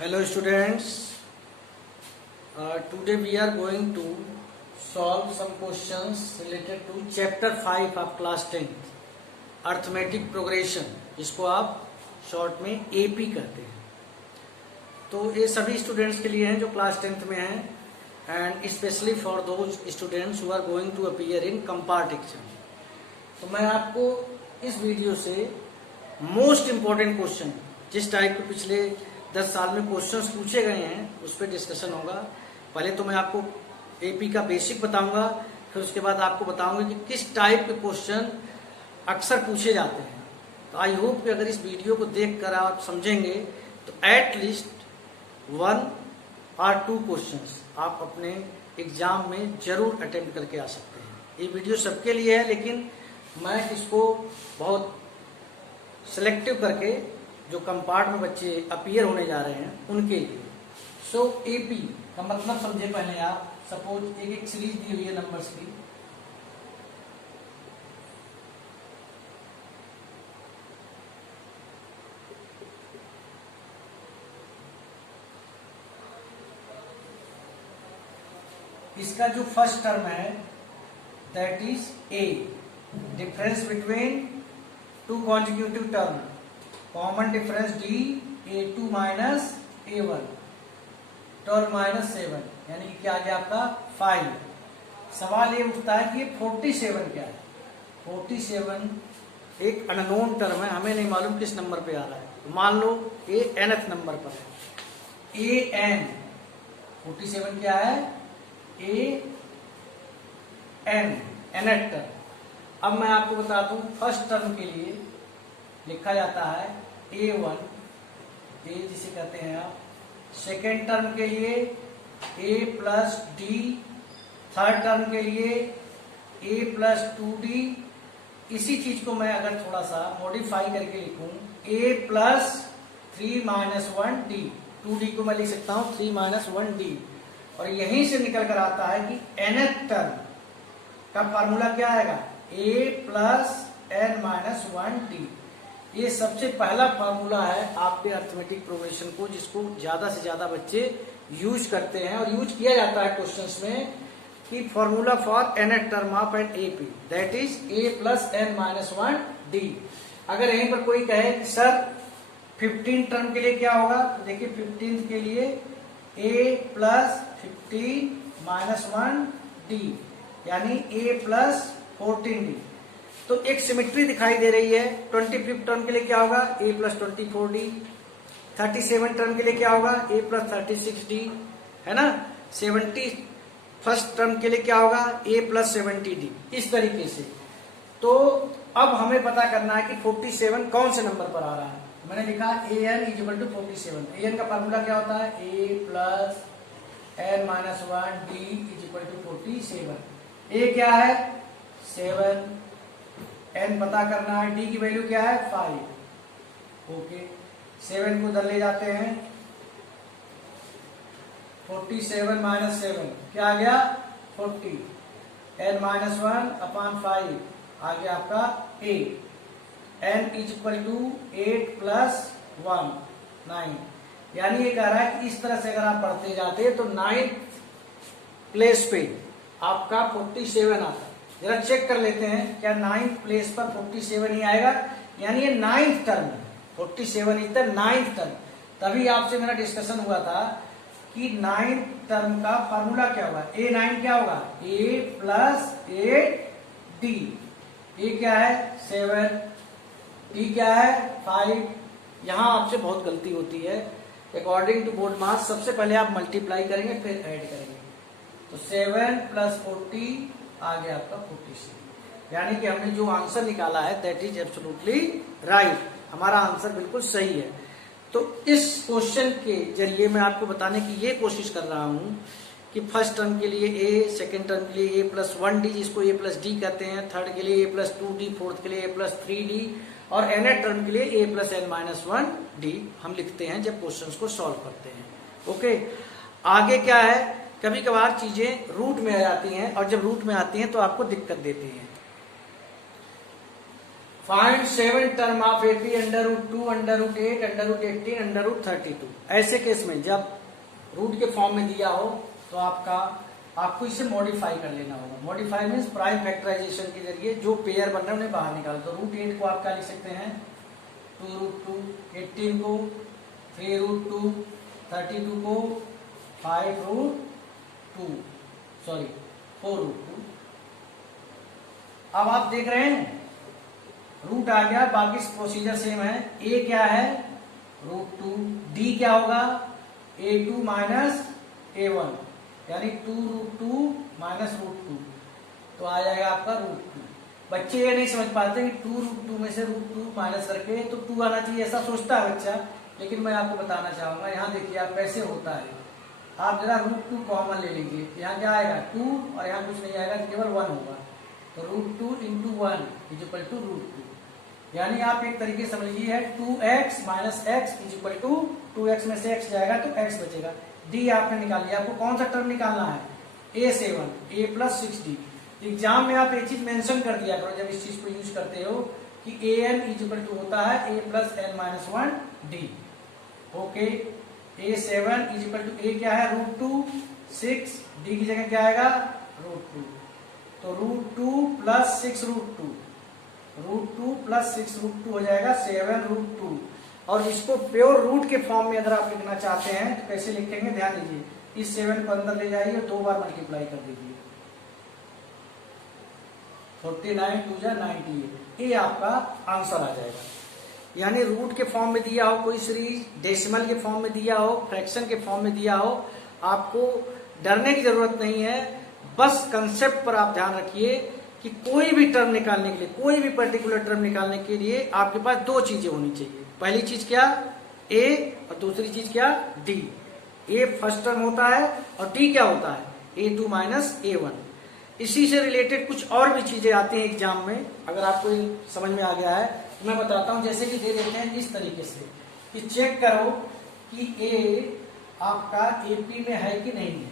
Hello students, today we are going to solve some questions related to chapter 5 of class 10th arithmetic progression, जिसको आप short में AP कहते हैं। तो ये सभी स्टूडेंट्स के लिए हैं जो क्लास 10th में हैं and specially for those students who are going to appear in compart exam. तो मैं आपको इस वीडियो से मोस्ट इम्पोर्टेंट क्वेश्चन, जिस टाइप के पिछले 10 साल में क्वेश्चंस पूछे गए हैं, उस पर डिस्कशन होगा। पहले तो मैं आपको एपी का बेसिक बताऊंगा, फिर उसके बाद आपको बताऊंगा कि किस टाइप के क्वेश्चन अक्सर पूछे जाते हैं। तो आई होप कि अगर इस वीडियो को देखकर आप समझेंगे तो एट लीस्ट 1 और 2 क्वेश्चंस आप अपने एग्जाम में जरूर अटेम्प्ट करके आ सकते हैं। ये वीडियो सबके लिए है, लेकिन मैं इसको बहुत सिलेक्टिव करके जो कंपार्ट में बच्चे अपीयर होने जा रहे हैं उनके लिए। सो एपी का मतलब समझे पहले आप। सपोज एक सीरीज दी हुई है नंबर्स की, इसका जो फर्स्ट टर्म है that is a, difference between 2 consecutive term, common difference D, a2 minus a1, 12 minus 7, यानी कि क्या आ गया आपका 5। सवाल ये उठता है कि 47 क्या है। 47 एक अननोन टर्म है, हमें नहीं मालूम किस नंबर पे आ रहा है। तो मान लो ये nth नंबर पर है, an 47 क्या है, an nth टर्म। अब मैं आपको बता दूं फर्स्ट टर्म के लिए लिखा जाता है a1, a जिसे कहते हैं आप। सेकेंड टर्म के लिए a plus D, third term के लिए a प्लस 2d। इसी चीज को मैं अगर थोड़ा सा मॉडिफाई करके लिखूं, a plus 3 minus 1d, 2d को मैं लिख सकता हूं 3 माइनस 1d। और यहीं से निकल कर आता है कि nth टर्म का फॉर्मूला क्या आएगा, a plus n minus 1d। ये सबसे पहला फार्मूला है आपके अर्थमेटिक प्रोग्रेशन को, जिसको ज्यादा से ज्यादा बच्चे यूज करते हैं और यूज किया जाता है क्वेश्चंस में कि formula for nth term of an AP that is a plus n minus 1d। अगर यहीं पर कोई कहे कि सर 15 टर्म के लिए क्या होगा, तो देखिए 15 के लिए a प्लस 15 माइनस 1d, यानी a प्लस 14d। तो एक सिमेट्री दिखाई दे रही है। 25 टर्म के लिए क्या होगा, a प्लस 24d। 37 टर्म के लिए क्या होगा, a प्लस 36d, है ना। 71st टर्म के लिए क्या होगा, a प्लस 70d। इस तरीके से तो अब हमें पता करना है कि 47 कौन से नंबर पर आ रहा है। मैंने लिखा an इक्वल टू 47। an का फॉर्मूला क्या होता है, a plus n minus 1d equal to 47। a क्या है 7, n पता करना है, d की वैल्यू क्या है 5। ओके, 7 को उधर ले जाते हैं, 47 माइनस 7 क्या आ गया 40, n माइनस 1 अपॉन 5 आ गया आपका a। n is equal to 8 plus 1 9। यानी ये कह रहा है कि इस तरह से अगर आप पढ़ते जाते तो 9th प्लेस पे आपका 47 आता है। जरा चेक कर लेते हैं क्या 9th प्लेस पर 47 ही आएगा, यानी ये 9th टर्म है। 47 इज द 9th टर्म। तभी आपसे मेरा डिस्कशन हुआ था कि 9th टर्म का फॉर्मूला क्या होगा, a9 क्या होगा, a प्लस 8d। a क्या है 7, d क्या है 5। यहां आपसे बहुत गलती होती है। अकॉर्डिंग टू बोर्ड मार्क्स सबसे पहले आप मल्टीप्लाई करेंगे फिर ऐड करेंगे। तो 7 प्लस 40 आ गया आपका 46, यानी कि हमने जो आंसर निकाला है दैट इज एब्सोल्युटली राइट। हमारा आंसर बिल्कुल सही है। तो इस क्वेश्चन के जरिए मैं आपको बताने की ये कोशिश कर रहा हूं कि फर्स्ट टर्म के लिए a, सेकेंड टर्म के लिए a प्लस 1d जिसको a प्लस d कहते हैं, थर्ड के लिए a प्लस 2d, फोर्थ के लिए a प्लस 3d और nth टर्म के लिए a plus n minus 1d हम लिखते हैं जब क्वेश्चंस को सॉल्व करते हैं। ओके, आगे क्या है, कभी कभार चीजें रूट में आ जाती हैं और जब रूट में आती हैं तो आपको दिक्कत देती हैं। Find 7 term of AP under root 2 under root 8 under root 18 under root 32। ऐसे केस में जब रूट के फॉर्म में दिया हो तो आपको इसे मॉडिफाई कर लेना होगा। मॉडिफाई मीन्स प्राइम फैक्टराइजेशन के जरिए जो पेयर बन रहे हैं उन्हें बाहर निकालो। तो रूट 8 को आप क्या लिख सकते हैं 2 रूट 2, 18 को 3 रूट 2, 32 को 5 रूट 2, सॉरी 4 रूट 2। अब आप देख रहे हैं रूट आ गया, बाकी प्रोसीजर सेम है। ए क्या है रूट 2, डी क्या होगा A2 माइनस A1 यानी 2 रूट 2 माइनस रूट 2, तो आ जाएगा आपका रूट 2। बच्चे ये नहीं समझ पाते कि 2 रूट 2 में से रूट 2 माइनस करके तो 2 आना चाहिए, ऐसा सोचता है बच्चा। लेकिन मैं आपको बताना चाहूंगा, यहाँ देखिए आप कैसे होता है। आप जरा रूट 2 कॉमन ले लीजिए, यहाँ क्या आएगा 2 और यहाँ कुछ नहीं आएगा, केवल 1 होगा। तो root 2 into 1 is equal to root 2, यानी आप एक तरीके से समझिए है 2x minus x is equal to 2x में से x जाएगा तो x बचेगा। d आपने निकाल लिया। आपको कौन सा टर्म निकालना है a7 a plus 6d। Exam में आप एक चीज मेंशन कर दिया करो जब इस चीज को यूज करते हो कि an इज इक्वल टू होता है a plus n minus 1d। Okay, a7 is equal to a क्या है रूट 2, 6, d की जगह क्या आएगा रूट 2। तो root 2 plus 6 root 2, root 2 plus 6 root 2 हो जाएगा 7 रूट 2। और इसको प्योर रूट के फॉर्म में अगर आप लिखना चाहते हैं तो कैसे लिखेंगे, ध्यान दीजिए। इस 7 को अंदर ले जाइए और 2 बार मल्टीप्लाई कर दीजिए, 49 2 जा 98, ये आपका आंसर आ जाएगा। यानी रूट के फॉर्म में दिया हो कोई सीरीज, डेसिमल के फॉर्म में दिया हो, फ्रैक्शन के फॉर्म में दिया हो, आपको डरने की जरूरत नहीं है। बस कंसेप्ट पर आप ध्यान रखिए कि कोई भी टर्म निकालने के लिए, कोई भी पर्टिकुलर टर्म निकालने के लिए आपके पास 2 चीजें होनी चाहिए। पहली चीज क्या a और दूसरी चीज क्या d। a फर्स्ट टर्म होता है और d क्या होता है a2 माइनस a1। इसी से रिलेटेड कुछ और भी चीजें आती हैं एग्जाम में, अगर आपको समझ में आ गया है तो मैं बताता हूं। जैसे कि दे देते हैं इस तरीके से कि चेक करो कि a आपका AP में है कि नहीं है,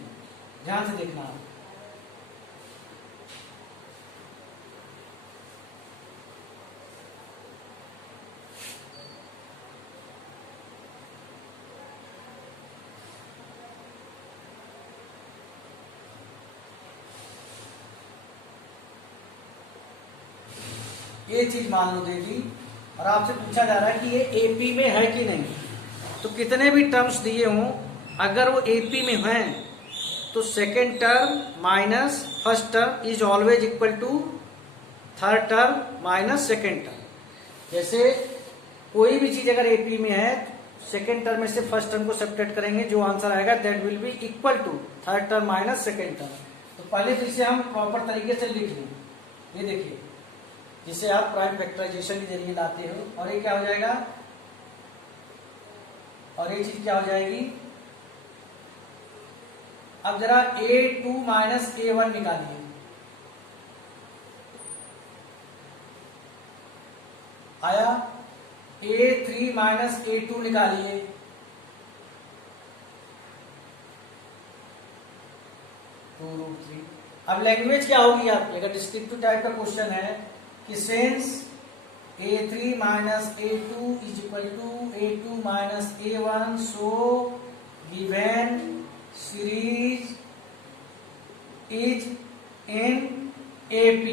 ध्यान से देखना। ये चीज मान लो देगी और आपसे पूछा जा रहा है कि ये एपी में है कि नहीं। तो कितने भी टर्म्स दिए हों, अगर वो एपी में हैं तो second term minus first term is always equal to third term minus second term. जैसे कोई भी चीज अगर एपी में है, सेकेंड टर्म में से फर्स्ट टर्म को सब्ट्रैक्ट करेंगे, जो आंसर आएगा that will be equal to third term minus second term. तो पहले तो इसे हम प्रॉपर तरीके से लिख लें। ये देखिए, जिसे आप प्राइम फैक्टराइजेशन के जरिए लाते हो, और ये क्या हो जाएगा, और ये चीज क्या हो जाएगी। अब जरा a2 माइनस a1 निकालिए। आया। a3 माइनस a2 निकालिए। अब लैंग्वेज क्या होगी आपकी, अगर डिस्क्रिप्टिव टाइप का क्वेश्चन है कि since a3 minus a2 is equal to a2 minus a1, so given series is in AP,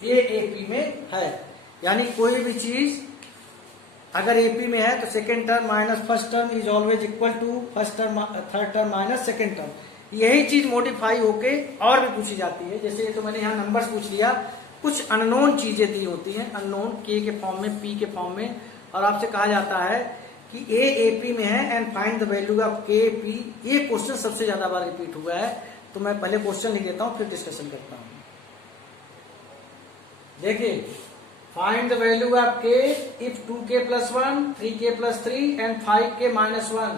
ये AP में है। यानी कोई भी चीज अगर AP में है तो second term minus first term is always equal to first term third term minus second term. यही चीज मॉडिफाई होके और भी पूछी जाती है। जैसे तो मैंने यहाँ नंबर्स पूछ लिया, कुछ अननोन चीजें दी होती हैं, अननोन K के फॉर्म में, P के फॉर्म में, और आपसे कहा जाता है कि A AP में है and find the value of K P। ये क्वेश्चन सबसे ज्यादा बार रिपीट हुआ है, तो मैं पहले क्वेश्चन लिख देता हूं फिर डिस्कशन करता हूं। देखिए, find the value of K if 2K plus 1, 3K plus 3 and 5K minus 1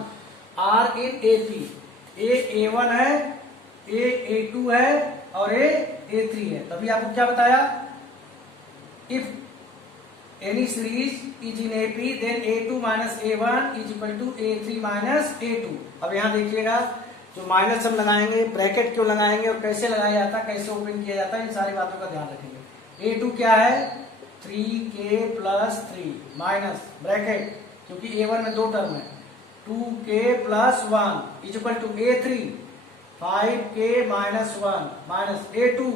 are in AP। A A1 है, A A2 है और A A3 है। तभी आपको क्या बताया, if any series is in AP then A2 minus A1 is equal to A3 minus A2। अब यहां देखिएगा, जो माइनस हम लगाएंगे, ब्रैकेट क्यों लगाएंगे और कैसे लगाया जाता है, कैसे ओपन किया जाता है, इन सारी बातों का ध्यान रखेंगे। A2 क्या है, 3k प्लस 3 माइनस ब्रैकेट, क्योंकि A1 में 2 टर्म है, 2k plus 1 is equal to A3 5k minus 1 minus A2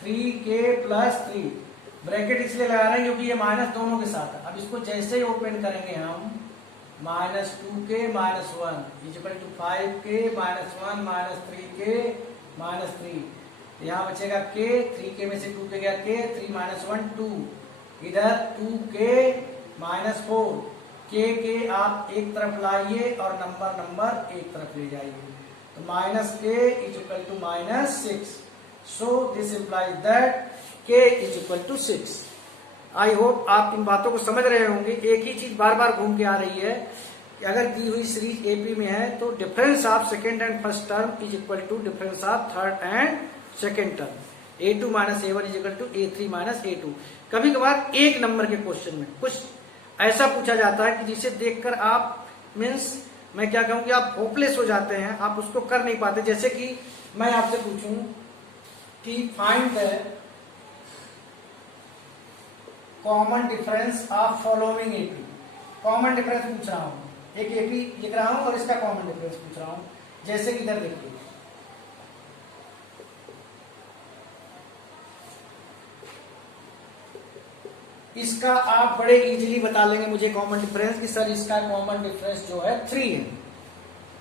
3k plus 3 bracket इसलिए लगा रहे हैं क्योंकि ये माइनस दोनों के साथ है। अब इसको जैसे ही ओपन करेंगे हम minus 2k minus 1 is equal to 5k minus 1 minus 3k minus 3, यहाँ बचेगा k, 3k में से 2k गया k, 3 माइनस 1 2, इधर 2k माइनस 4, k आप एक तरफ लाइए और नंबर एक तरफ ले जाइए, तो minus k is equal to minus 6। So this implies that k is equal to 6। I hope आप इन बातों को समझ रहे होंगे। एक ही चीज बार बार घूम के आ रही है कि अगर दी हुई सीरीज एपी में है तो difference of second and first term is equal to difference of third and second term. A2 minus A1 is equal to A3 minus A2। कभी कभार एक नंबर के क्वेश्चन में कुछ ऐसा पूछा जाता है कि जिसे देखकर आप मीन्स मैं क्या कहूं कि आप होपलेस हो जाते हैं, आप उसको कर नहीं पाते। जैसे कि मैं आपसे पूछूं कि find the common difference of following AP. Common difference पूछ रहा हूं, एक एपी लिख रहा हूं और इसका कॉमन डिफरेंस पूछ रहा हूं। जैसे कि इधर देखिए, इसका आप बड़े इजीली बता लेंगे मुझे कॉमन डिफरेंस कि सर इसका कॉमन डिफरेंस जो है 3 है।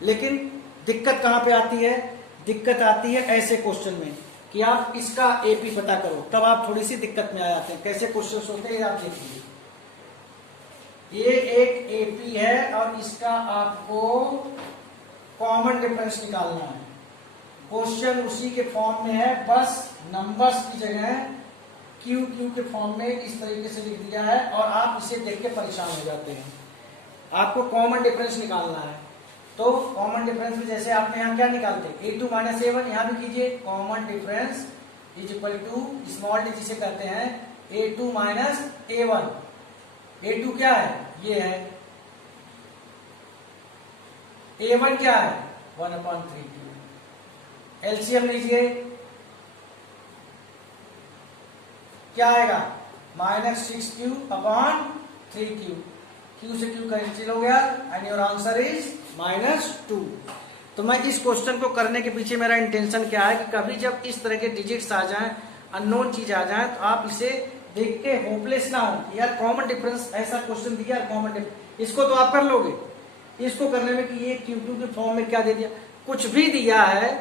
लेकिन दिक्कत कहां पे आती है? दिक्कत आती है ऐसे क्वेश्चन में कि आप इसका एपी पता करो, तब आप थोड़ी सी दिक्कत में आ जाते हैं। कैसे क्वेश्चन होते हैं आप देखिए, ये एक एपी है और इसका आपको कॉमन डिफरेंस निकालना है। क्वेश्चन उसी के फॉर्म में है, बस नंबर्स की जगह क्यू के फॉर्म में इस तरीके से लिख दिया है और आप इसे देख के परेशान हो जाते हैं। आपको कॉमन डिफरेंस निकालना है, तो कॉमन डिफरेंस में जैसे आपने यहाँ क्या निकालते हैं A2 माइनस A1, यहाँ भी कीजिए common difference is equal to small d जिसे कहते हैं A2 माइनस A1। A2 क्या है? ये है। A1 क्या है? 1/3। एलसीएम लीजिए, क्या आएगा? -6q upon 3q। q से q कैंसिल हो गया एंड योर आंसर इज -2। तो मैं इस क्वेश्चन को करने के पीछे मेरा इंटेंशन क्या है कि कभी जब इस तरह के डिजिट्स आ जाएं, अननोन चीज आ जाए, तो आप इसे देख के होपलेस ना हो यार कॉमन डिफरेंस ऐसा क्वेश्चन दिया यार कॉमन डिफरेंस, इसको तो आप कर लोगे। इसको करने में कि ये क्यू के फॉर्म में क्या दे दिया, कुछ भी दिया है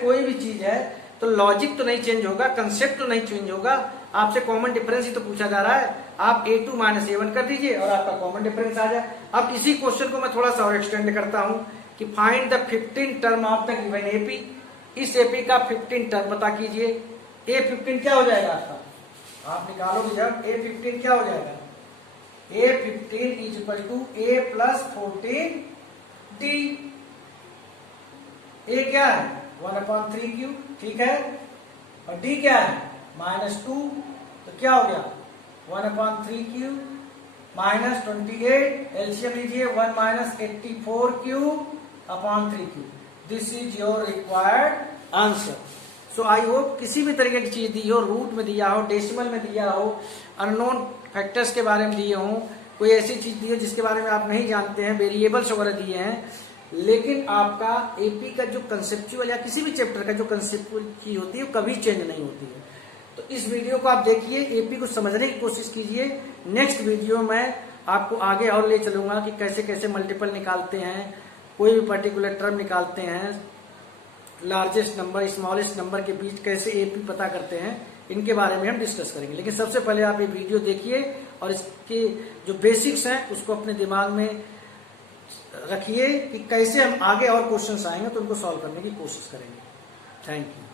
कोई भी चीज है तो लॉजिक तो नहीं चेंज होगा, कंसेप्ट तो नहीं चेंज होगा। आपसे कॉमन डिफरेंस ही तो पूछा जा रहा है, आप A2 माइनस A1 कर दीजिए और आपका कॉमन डिफरेंस आ जाए। अब इसी क्वेश्चन को मैं थोड़ा सा और एक्सटेंड करता हूं कि find the 15 term of the given AP. इस एपी का 15 टर्म पता कीजिए। A15 क्या हो जाएगा आपका? आप निकालोगे जब A15 क्या हो जाएगा? A15 is equal to A plus 14D। A क्या है? 1/3q, ठीक है। और D क्या है? -2, तो क्या हो गया? 1/3q माइनस 28, एलसीएम लीजिए 1 minus 84q upon 3q। This is your required answer. So I hope किसी भी तरीके की चीज दी हो, रूट में दिया हो, डेसिमल में दिया हो, अननोन फैक्टर्स के बारे में दिए हो, कोई ऐसी चीज दी हो जिसके बारे में आप नहीं जानते हैं, वेरिएबल्स वगैरह दिए हैं, लेकिन आपका एपी का जो कंसेप्चुअल या किसी भी चैप्टर का जो कंसेप्चुअल की होती है वो कभी चेंज नहीं होती है। तो इस वीडियो को आप देखिए, एपी को समझने की कोशिश कीजिए। नेक्स्ट वीडियो में आपको आगे और ले चलूंगा कि कैसे कैसे मल्टीपल निकालते हैं, कोई भी पर्टिकुलर टर्म निकालते हैं, लार्जेस्ट नंबर स्मॉलेस्ट नंबर के बीच कैसे एपी पता करते हैं, इनके बारे में हम डिस्कस करेंगे। लेकिन सबसे पहले आप ये वीडियो देखिए और इसके जो बेसिक्स हैं उसको अपने दिमाग में रखिए कि कैसे हम आगे और क्वेश्चंस आएंगे तो उनको सॉल्व करने की कोशिश करेंगे। Thank you.